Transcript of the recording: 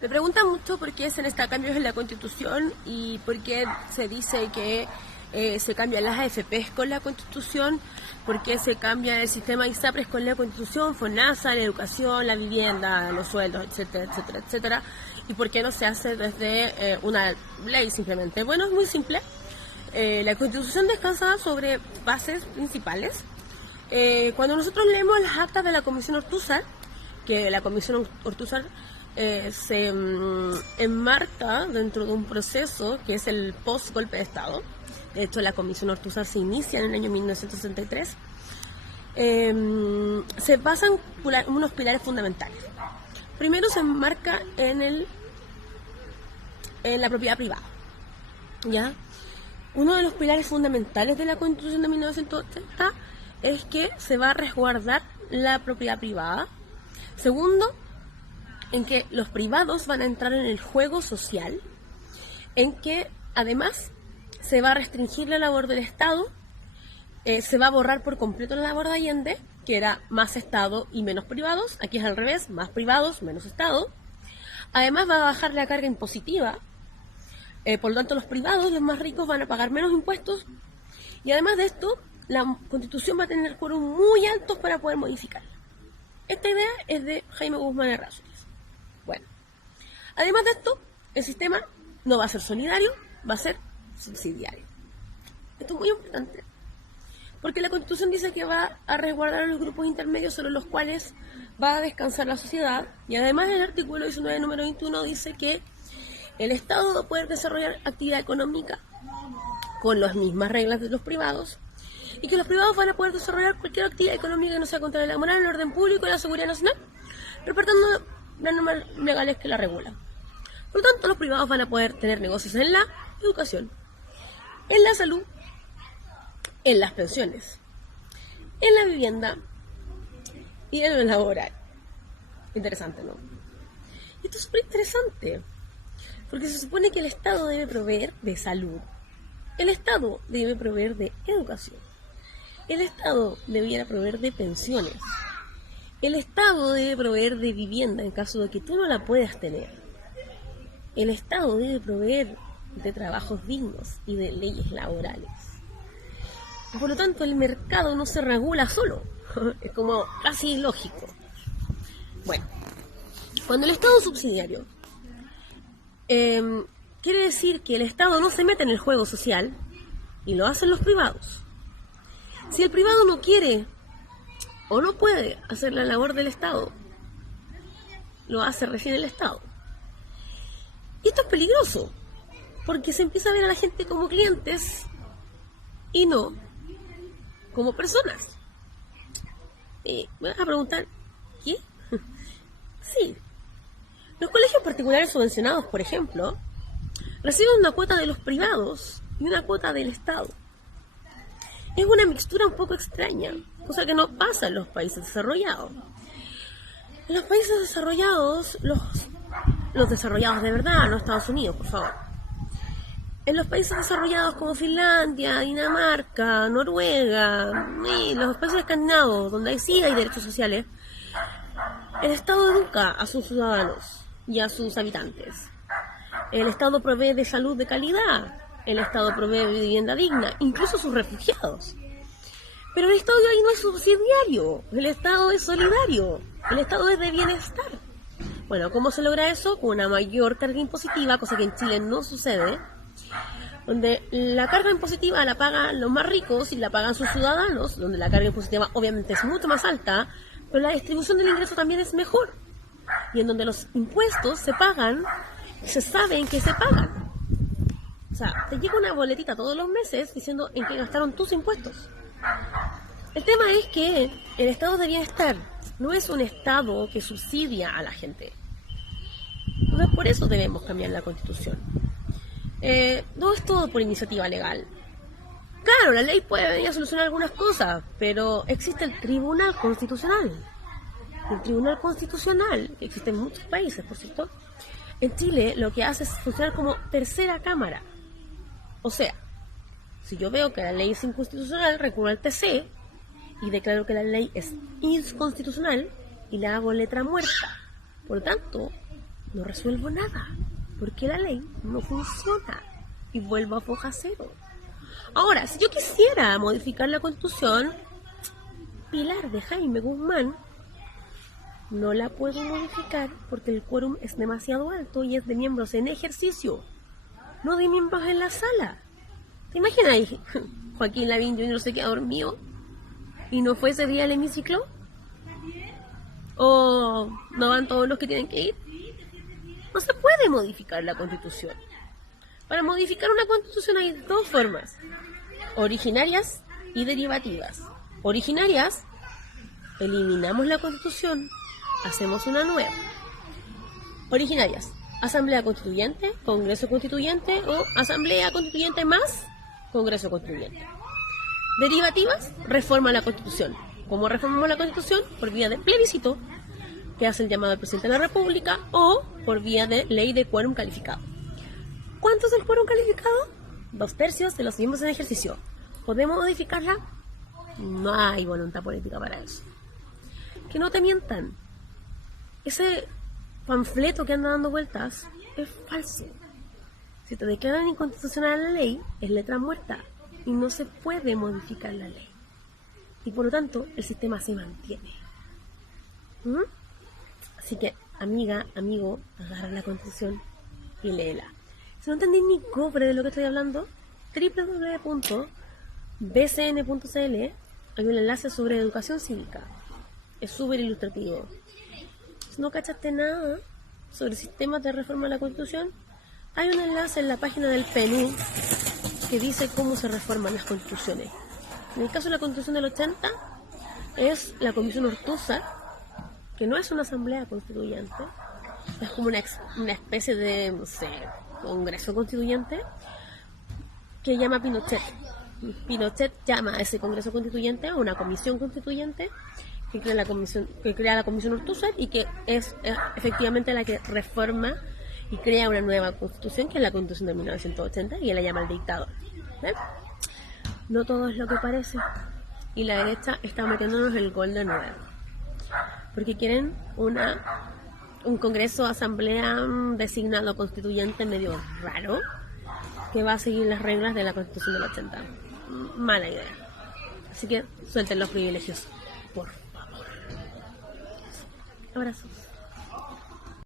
Me preguntan mucho por qué se necesitan cambios en la Constitución y por qué se dice que se cambian las AFPs con la Constitución, por qué se cambia el sistema de ISAPRES con la Constitución, FONASA, la educación, la vivienda, los sueldos, etcétera, etcétera, etcétera, y por qué no se hace desde una ley simplemente. Bueno, es muy simple. La Constitución descansa sobre bases principales. Cuando nosotros leemos las actas de la Comisión Ortúzar, que la Comisión Ortúzar se enmarca dentro de un proceso que es el post-golpe de Estado. De hecho, la Comisión Ortúzar se inicia en el año 1963. Se basan unos pilares fundamentales. Primero se enmarca en la propiedad privada, ¿ya? Uno de los pilares fundamentales de la Constitución de 1980 es que se va a resguardar la propiedad privada. Segundo, en que los privados van a entrar en el juego social, en que además se va a restringir la labor del Estado, se va a borrar por completo la labor de Allende, que era más Estado y menos privados. Aquí es al revés, más privados, menos Estado. Además va a bajar la carga impositiva, por lo tanto los privados, los más ricos, van a pagar menos impuestos, y además de esto, la Constitución va a tener quórum muy altos para poder modificarla. Esta idea es de Jaime Guzmán Errázuriz. Bueno, además de esto, el sistema no va a ser solidario, va a ser subsidiario. Esto es muy importante, porque la Constitución dice que va a resguardar a los grupos intermedios sobre los cuales va a descansar la sociedad, y además el artículo 19, número 21, dice que el Estado va a poder desarrollar actividad económica con las mismas reglas de los privados, y que los privados van a poder desarrollar cualquier actividad económica que no sea contra la moral, el orden público y la seguridad nacional, respetando las normas legales que la regulan. Por lo tanto, los privados van a poder tener negocios en la educación, en la salud, en las pensiones, en la vivienda y en lo laboral. Interesante, ¿no? Esto es súper interesante, porque se supone que el Estado debe proveer de salud, el Estado debe proveer de educación, el Estado debiera proveer de pensiones, el Estado debe proveer de vivienda en caso de que tú no la puedas tener, el Estado debe proveer de trabajos dignos y de leyes laborales. Por lo tanto, el mercado no se regula solo, es como casi ilógico. Bueno, cuando el Estado es subsidiario, quiere decir que el Estado no se mete en el juego social y lo hacen los privados. Si el privado no quiere o no puede hacer la labor del Estado, lo hace recién el Estado. Y esto es peligroso, porque se empieza a ver a la gente como clientes y no como personas. Y me vas a preguntar, ¿qué? Sí. Los colegios particulares subvencionados, por ejemplo, reciben una cuota de los privados y una cuota del Estado. Es una mixtura un poco extraña, cosa que no pasa en los países desarrollados. En los países desarrollados, los desarrollados de verdad, no Estados Unidos, por favor. En los países desarrollados como Finlandia, Dinamarca, Noruega, los países escandinavos, donde sí hay derechos sociales, el Estado educa a sus ciudadanos y a sus habitantes. El Estado provee de salud de calidad, el Estado provee de vivienda digna, incluso a sus refugiados. Pero el Estado ahí no es subsidiario, el Estado es solidario, el Estado es de bienestar. Bueno, ¿cómo se logra eso? Con una mayor carga impositiva, cosa que en Chile no sucede, donde la carga impositiva la pagan los más ricos y la pagan sus ciudadanos, donde la carga impositiva obviamente es mucho más alta, pero la distribución del ingreso también es mejor, y en donde los impuestos se pagan, se saben que se pagan. O sea, te llega una boletita todos los meses diciendo en qué gastaron tus impuestos. El tema es que el estado de bienestar no es un estado que subsidia a la gente. Entonces, por eso debemos cambiar la Constitución. No es todo por iniciativa legal. Claro, la ley puede venir a solucionar algunas cosas, pero existe el Tribunal Constitucional. El Tribunal Constitucional, que existe en muchos países, por cierto, en Chile lo que hace es funcionar como tercera cámara. O sea, si yo veo que la ley es inconstitucional, recurro al TC y declaro que la ley es inconstitucional y la hago letra muerta. Por lo tanto, no resuelvo nada, porque la ley no funciona y vuelvo a foja cero. Ahora, si yo quisiera modificar la Constitución, Pilar de Jaime Guzmán no la puedo modificar porque el quórum es demasiado alto y es de miembros en ejercicio, no de miembros en la sala. ¿Te imaginas ahí? Joaquín Lavín Jr. se queda dormido y no fue ese día al hemiciclo. ¿O no van todos los que tienen que ir? No se puede modificar la Constitución. Para modificar una Constitución hay dos formas: originarias y derivativas. Originarias, eliminamos la Constitución, hacemos una nueva. Originarias, Asamblea Constituyente, Congreso Constituyente o Asamblea Constituyente más Congreso Constituyente. Derivativas, reforma a la Constitución. ¿Cómo reformamos la Constitución? Por vía de plebiscito, que hace el llamado al presidente de la República, o por vía de ley de quórum calificado. ¿Cuánto es el quórum calificado? 2/3 de los miembros en ejercicio. ¿Podemos modificarla? No hay voluntad política para eso. Que no te mientan. Ese panfleto que anda dando vueltas es falso. Si te declaran inconstitucional la ley, es letra muerta y no se puede modificar la ley. Y por lo tanto, el sistema se mantiene. Así que, amiga, amigo, agarra la Constitución y léela. Si no entendís ni cobre de lo que estoy hablando, www.bcn.cl, hay un enlace sobre educación cívica. Es súper ilustrativo. Si no cachaste nada sobre sistemas de reforma de la Constitución, hay un enlace en la página del PNUD que dice cómo se reforman las constituciones. En el caso de la Constitución del 80, es la Comisión Ortúzar, que no es una asamblea constituyente, es como una especie de, no sé, congreso constituyente, que llama Pinochet. Pinochet llama a ese congreso constituyente, a una comisión constituyente, que crea la comisión Ortúzar y que es efectivamente la que reforma y crea una nueva constitución, que es la Constitución de 1980, y él la llama el dictador. ¿Ven? No todo es lo que parece, y la derecha está metiéndonos el gol de nuevo, porque quieren un congreso, asamblea designado constituyente medio raro, que va a seguir las reglas de la Constitución del 80. Mala idea. Así que suelten los privilegios, por favor. Abrazos.